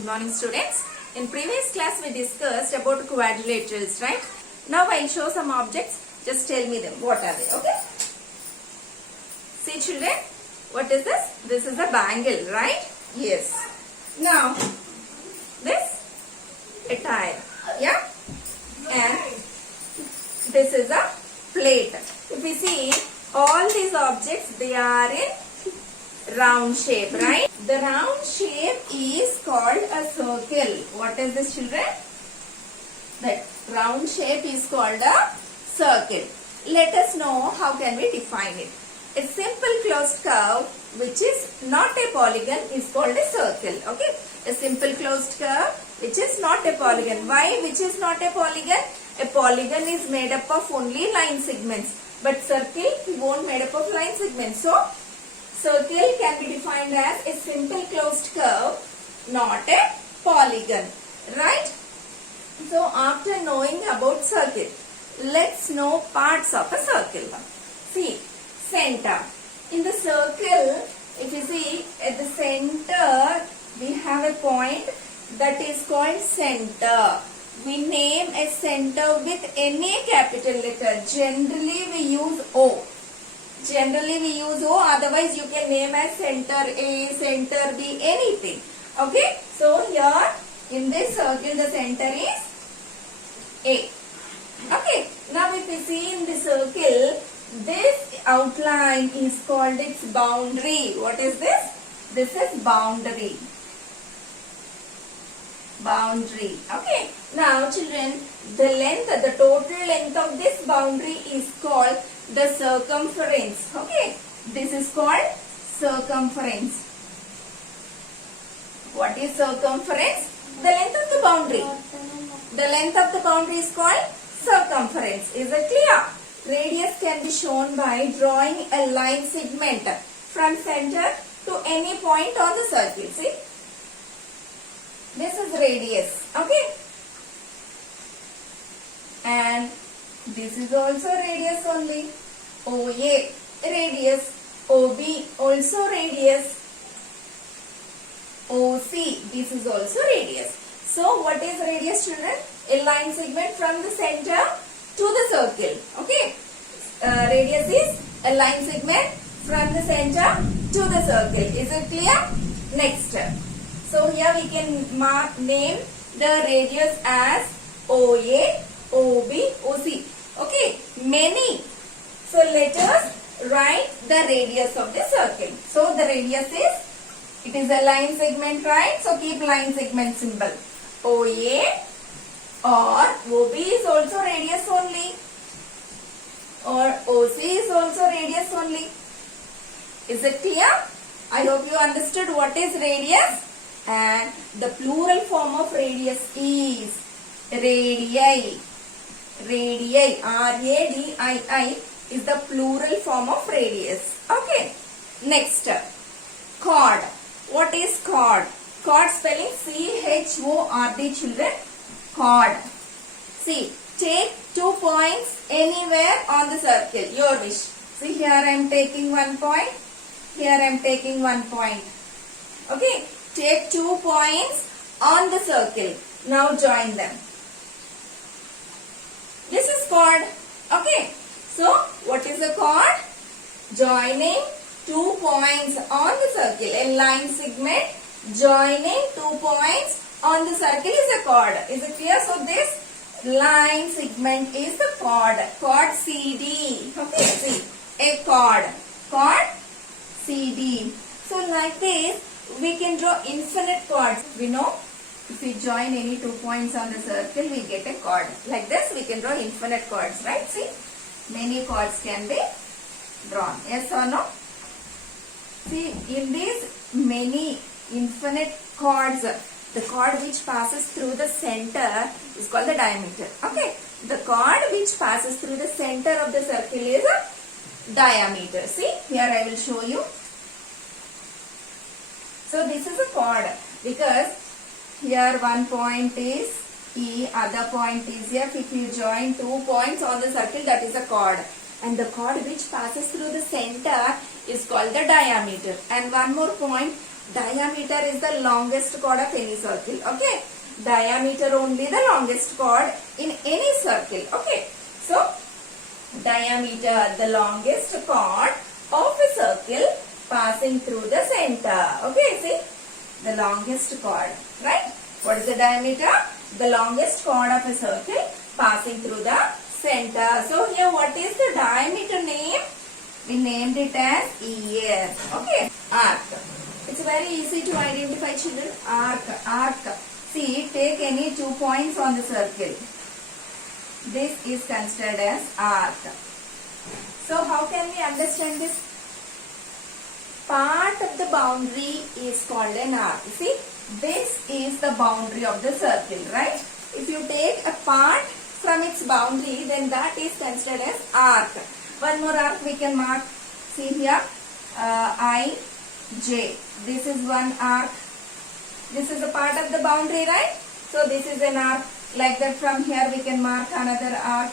Good morning students. In previous class we discussed about quadrilaterals, right? Now I will show some objects. Just tell me them. What are they? Okay. See children, what is this? This is a bangle, right? Yes. Now this a tire, yeah, and this is a plate. If we see all these objects, they are in round shape, right? The round shape is called a circle. What is this children? That round shape is called a circle. Let us know how can we define it. A simple closed curve which is not a polygon is called a circle. Okay. A simple closed curve which is not a polygon. Why which is not a polygon? A polygon is made up of only line segments. But circle won't made up of line segments. So circle can be defined as a simple closed curve, not a polygon, right? So after knowing about circle, let's know parts of a circle. See, center. In the circle, if you see at the center, we have a point that is called center. We name a center with any capital letter. Generally we use O. Generally we use O, otherwise you can name as center A, center B, anything. Okay. So here in this circle the center is A. Okay. Now if we see in the circle, this outline is called its boundary. What is this? This is boundary. Boundary. Okay. Now children, the total length of this boundary is called the circumference. Okay. This is called circumference. What is circumference? The length of the boundary. The length of the boundary is called circumference. Is it clear? Radius can be shown by drawing a line segment from center to any point on the circle. See? This is radius. Okay. And this is also radius only. OA radius. OB also radius. OC, this is also radius. So what is radius children? A line segment from the center to the circle. Okay. Radius is a line segment from the center to the circle. Is it clear? Next. So here we can name the radius as OA, OB, OC. Okay. Many. So let us write the radius of the circle. So the radius is, it is a line segment, right? So keep line segment symbol. OA or OB is also radius only. Or OC is also radius only. Is it clear? I hope you understood what is radius. And the plural form of radius is radii. Radii. R-A-D-I-I is the plural form of radius. Okay. Next. Chord. What is chord? Chord spelling C-H-O-R-D children. Chord. See, take 2 points anywhere on the circle. Your wish. See, here I am taking 1 point. Here I am taking 1 point. Okay. Take 2 points on the circle. Now join them. This is chord. Okay. So, what is a chord? Joining 2 points on the circle. A line segment joining 2 points on the circle is a chord. Is it clear? So, this line segment is the chord. Chord CD. Okay. See. A chord. Chord CD. So, like this, we can draw infinite chords. We know if we join any 2 points on the circle, we get a chord. Like this, we can draw infinite chords, right? See, many chords can be drawn. Yes or no? See, in these many infinite chords, the chord which passes through the center is called the diameter. Okay. The chord which passes through the center of the circle is a diameter. See, here I will show you. So this is a chord because here 1 point is E, other point is F. If you join 2 points on the circle, that is a chord. And the chord which passes through the center is called the diameter. And one more point, Diameter is the longest chord of any circle. Okay. Diameter only the longest chord in any circle. Okay. So, diameter, the longest chord of a circle passing through the center. Okay, see, the longest chord, right? What is the diameter? The longest chord of a circle passing through the center. So here, what is the diameter name? We named it as EF. Okay, arc. It's very easy to identify, children. Arc. See, take any 2 points on the circle. This is considered as arc. So how can we understand this? Part of the boundary is called an arc. See, this is the boundary of the circle, right? If you take a part from its boundary, then that is considered as arc. One more arc we can mark. See here, I, J. This is one arc. This is a part of the boundary, right? So this is an arc. Like that, from here we can mark another arc.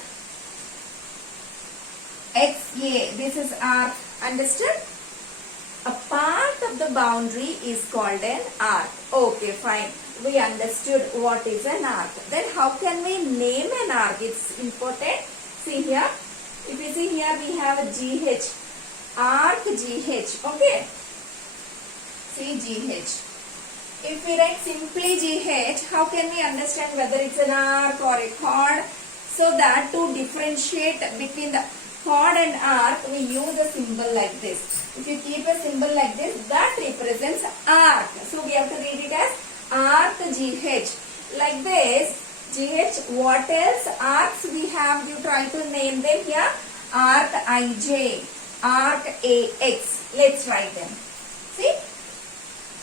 XA, this is arc. Understood? A part of the boundary is called an arc. Okay, fine. We understood what is an arc. Then how can we name an arc? It's important. See here. If you see here, we have a GH. Arc GH. Okay. See GH. If we write simply GH, how can we understand whether it's an arc or a chord? So that to differentiate between the chord and arc, we use a symbol like this. If you keep a symbol like this, that represents arc. So we have to read it as arc GH. Like this, GH, what else arcs we have? You try to name them here. Arc IJ, arc AX. Let's write them. See?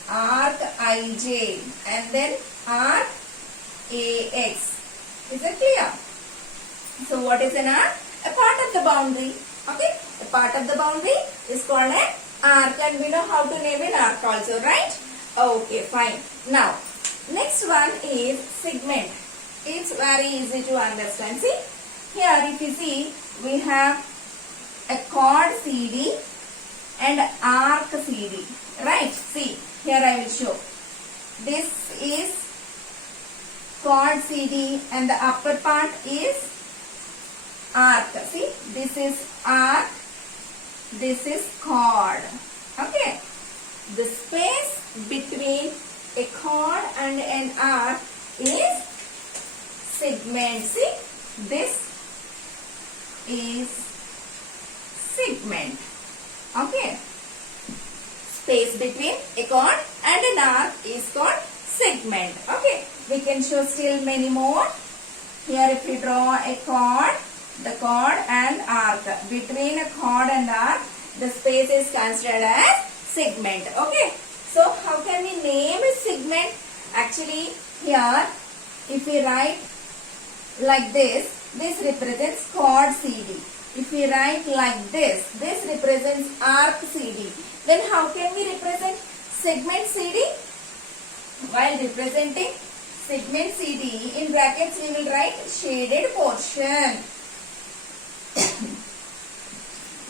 Arc IJ and then arc AX. Is it clear? So what is an arc? A part of the boundary. Okay? A part of the boundary is called an arc, and we know how to name an arc also, right? Okay, fine. Now, next one is segment. It's very easy to understand. See? Here if you see, we have a chord CD and arc CD. Right? See. Here I will show. This is chord CD and the upper part is arc. See, this is arc, this is chord. Okay. The space between a chord and an arc is segment. See, this is segment. Okay. Space between a chord and an arc is called segment. Okay. We can show still many more. Here if we draw a chord, the chord and arc. Between a chord and arc, the space is considered as segment. Okay. So how can we name a segment? Actually here if we write like this represents chord CD. If we write like this represents arc CD. Then how can we represent segment CD? While representing segment CD, in brackets we will write shaded portion.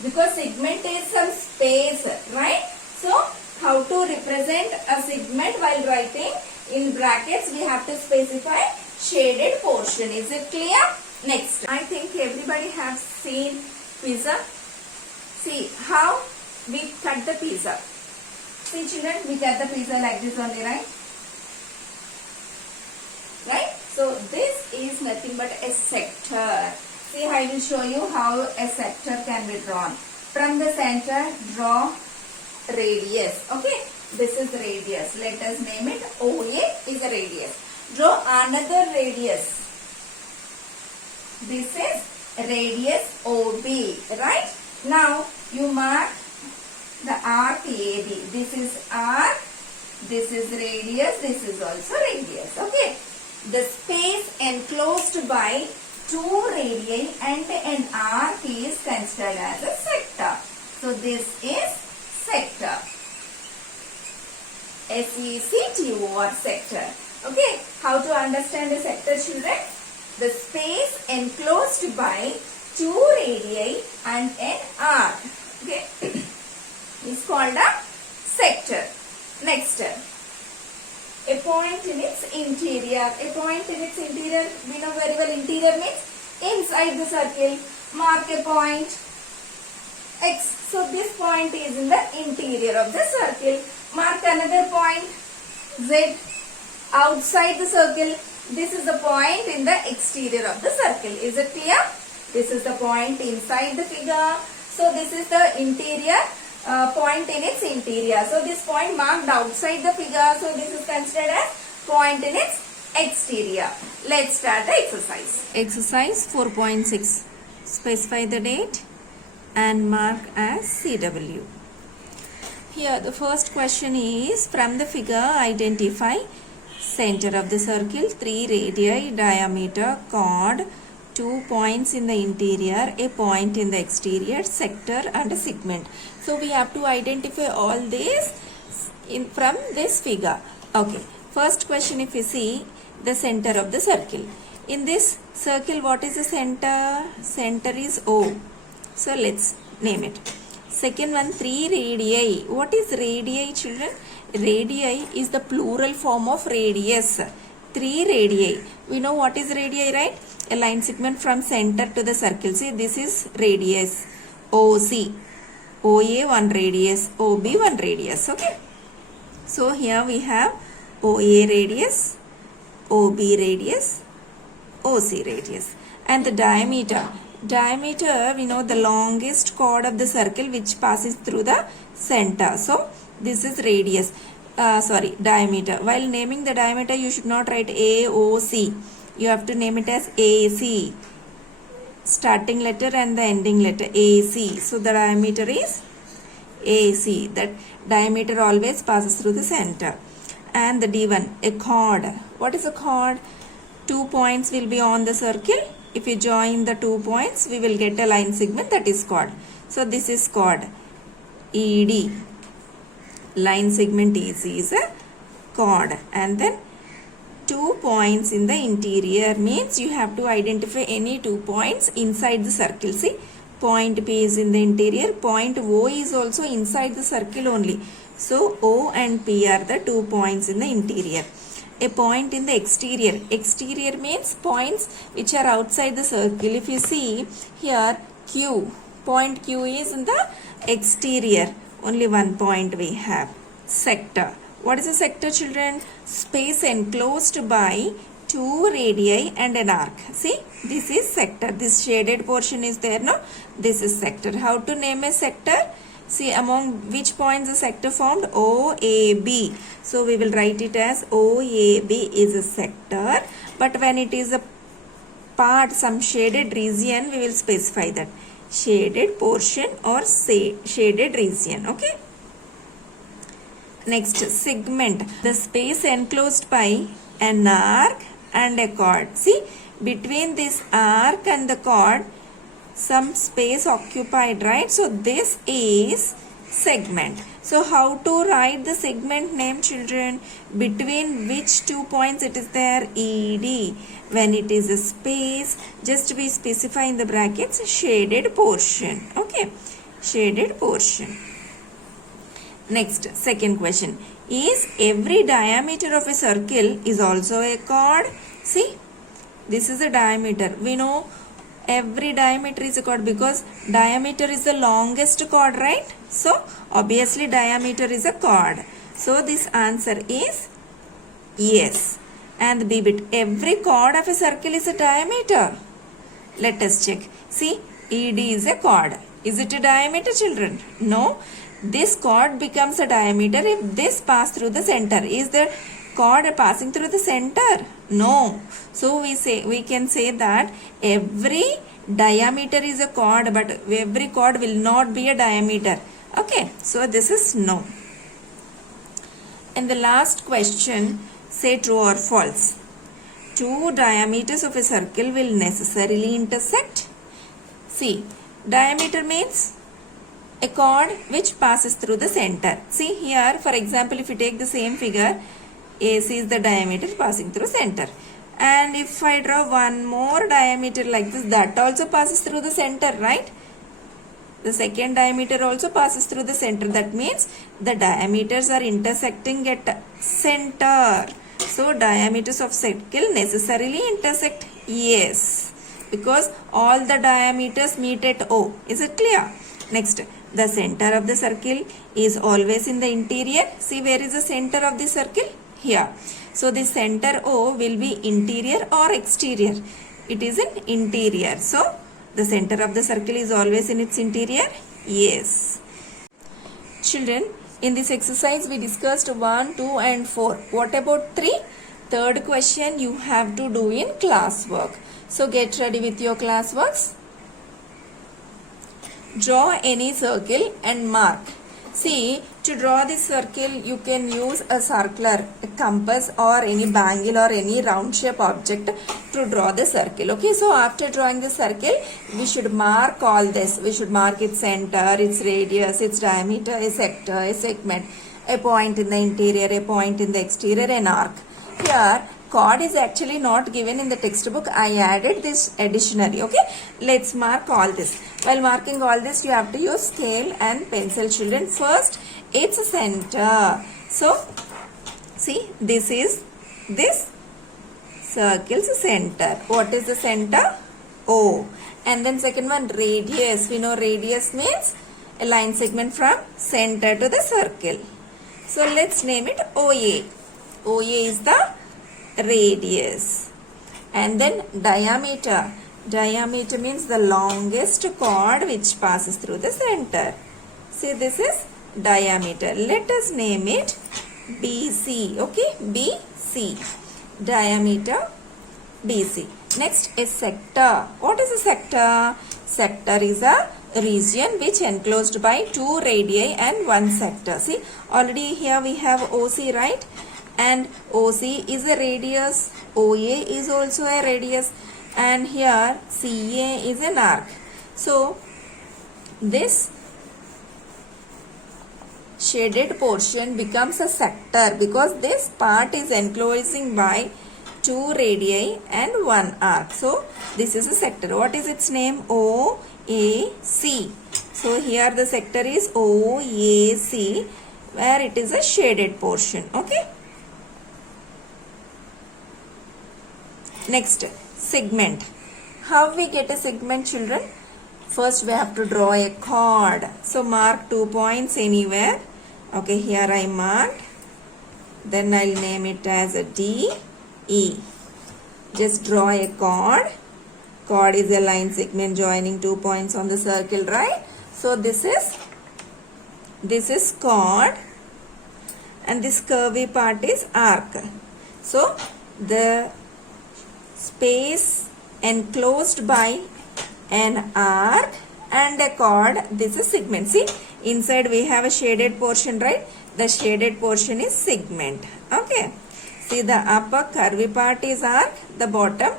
Because segment is some space, right? So, how to represent a segment while writing? In brackets we have to specify shaded portion. Is it clear? Next, I think everybody has seen pizza. See how we cut the pizza. See children, we cut the pizza like this only, right? Right? So this is nothing but a sector. See, I will show you how a sector can be drawn. From the center, draw radius. Okay? This is radius. Let us name it OA is a radius. Draw another radius. This is radius OB. Right? Now, you mark the arc AB. This is arc, this is radius, this is also radius. Okay. The space enclosed by two radii and an arc is considered as a sector. So this is sector. SECTOR sector. Okay. How to understand a sector, children? The space enclosed by two radii and an arc. Okay. Is called a sector. Next, a point in its interior. A point in its interior, we know very well interior means inside the circle. Mark a point X. So this point is in the interior of the circle. Mark another point Z outside the circle. This is the point in the exterior of the circle. Is it clear? This is the point inside the figure. So this is the interior point in its interior. So this point marked outside the figure. So this is considered as point in its exterior. Let's start the exercise. Exercise 4.6. Specify the date and mark as CW. Here the first question is, from the figure identify center of the circle, 3 radii, diameter, chord, 2 points in the interior, a point in the exterior, sector and a segment. So we have to identify all these from this figure. Okay, first question, if you see the center of the circle. In this circle, what is the center? Center is O. So let's name it. Second one, 3 radii. What is radii, children? Radii is the plural form of radius. 3 radii. We know what is radii, right? A line segment from center to the circle. See, this is radius. OC. OA 1 radius. OB 1 radius. Okay. So here we have OA radius, OB radius, OC radius. And the diameter. Diameter, we know the longest chord of the circle which passes through the center. So this is radius. Diameter. While naming the diameter, you should not write AOC. You have to name it as AC. Starting letter and the ending letter AC. So the diameter is AC. That diameter always passes through the center. And the D1, a chord. What is a chord? 2 points will be on the circle. If you join the 2 points, we will get a line segment, that is chord. So this is chord. ED. Line segment EC is a chord. And then 2 points in the interior means you have to identify any 2 points inside the circle. See, point P is in the interior. Point O is also inside the circle only. So O and P are the 2 points in the interior. A point in the exterior. Exterior means points which are outside the circle. If you see here, Q. Point Q is in the exterior. Only 1 point we have. Sector. What is a sector, children? Space enclosed by 2 radii and an arc. See, this is sector. This shaded portion is there, no? This is sector. How to name a sector? See, among which points the sector formed? OAB. So we will write it as OAB is a sector. But when it is a part, some shaded region, we will specify that. Shaded portion or say shaded region. Okay. Next, segment. The space enclosed by an arc and a chord. See, between this arc and the chord, some space occupied, right? So this is segment. So how to write the segment name, children? Between which 2 points it is there? ED. When it is a space, just we specify in the brackets shaded portion. Okay, shaded portion. Next, second question. Is every diameter of a circle is also a chord? See, this is a diameter. We know every diameter is a chord because diameter is the longest chord, right? So obviously diameter is a chord. So this answer is yes. And B bit, every chord of a circle is a diameter. Let us check. See, ED is a chord. Is it a diameter, children? No. This chord becomes a diameter if this pass through the center. Is the chord passing through the center? No. So we can say that every diameter is a chord, but every chord will not be a diameter. Okay, so this is no. And the last question, say true or false. 2 diameters of a circle will necessarily intersect. See, diameter means a chord which passes through the center. See here, for example, if you take the same figure, AC is the diameter passing through center. And if I draw one more diameter like this, that also passes through the center, right? The second diameter also passes through the center. That means the diameters are intersecting at center. So diameters of circle necessarily intersect. Yes, because all the diameters meet at O. Is it clear? Next, the center of the circle is always in the interior. See, where is the center of the circle? Here. So the center O will be interior or exterior. It is in interior. So the center of the circle is always in its interior. Yes. Children, in this exercise we discussed 1, 2 and 4. What about 3? Third question you have to do in classwork. So get ready with your classworks. Draw any circle and mark. See, to draw this circle you can use a circular, a compass or any bangle or any round shape object to draw the circle. Okay, so after drawing the circle we should mark all this. We should mark its center, its radius, its diameter, a sector, a segment, a point in the interior, a point in the exterior, an arc. Here chord is actually not given in the textbook. I added this additionally. Okay, let's mark all this. While marking all this you have to use scale and pencil, children. First its center. So see, this is this circle's center. What is the center? O. And then second one, radius. We know radius means a line segment from center to the circle. So let's name it OA. OA is the radius. And then diameter. Diameter means the longest chord which passes through the center. See, this is diameter. Let us name it BC. Okay, BC. Diameter BC. Next is sector. What is a sector? Sector is a region which enclosed by 2 radii and 1 sector. See, already here we have OC, right? And OC is a radius, OA is also a radius, and here CA is an arc. So this shaded portion becomes a sector because this part is enclosing by 2 radii and 1 arc. So this is a sector. What is its name? OAC. So here the sector is OAC, where it is a shaded portion. Okay. Next, segment. How we get a segment, children? First we have to draw a chord. So mark 2 points anywhere. Okay, here I marked. Then I'll name it as a DE. Just draw a chord. Chord is a line segment joining 2 points on the circle, right? So this is chord, and this curvy part is arc. So the space enclosed by an arc and a chord, this is segment. See, inside we have a shaded portion, right? The shaded portion is segment. Okay. See, the upper curvy part is arc, the bottom,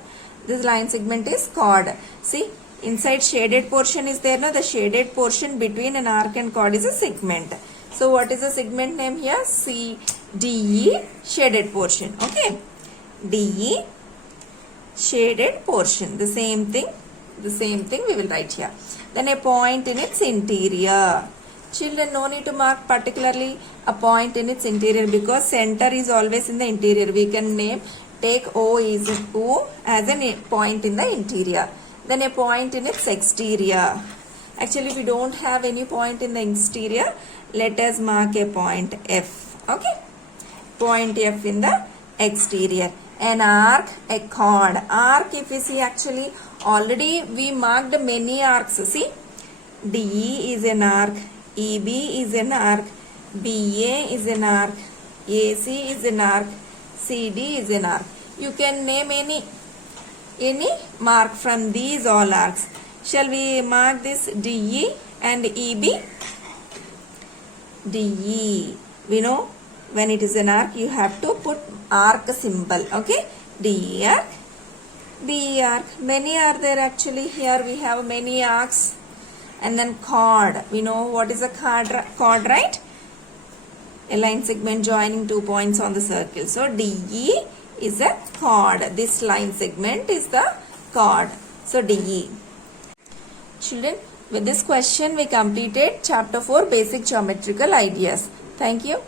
this line segment is chord. See, inside shaded portion is there. Now the shaded portion between an arc and chord is a segment. So what is the segment name here? DE, shaded portion. Okay. DE, shaded portion. The same thing we will write here. Then a point in its interior. Children, no need to mark particularly a point in its interior because center is always in the interior. We can take O as a point in the interior. Then a point in its exterior. Actually, we don't have any point in the exterior. Let us mark a point F. Okay. Point F in the exterior. An arc, a chord. Arc, if you see, actually already we marked many arcs. See, DE is an arc, EB is an arc, BA is an arc, AC is an arc, CD is an arc. You can name any mark from these all arcs. Shall we mark this DE and EB? DE. We know when it is an arc, you have to put arc symbol. Okay. DE arc, BE arc. Many are there actually. Here we have many arcs. And then chord. We know what is a chord, right? A line segment joining 2 points on the circle. So DE is a chord. This line segment is the chord. So DE. Children, With this question, we completed chapter 4 basic geometrical ideas. Thank you.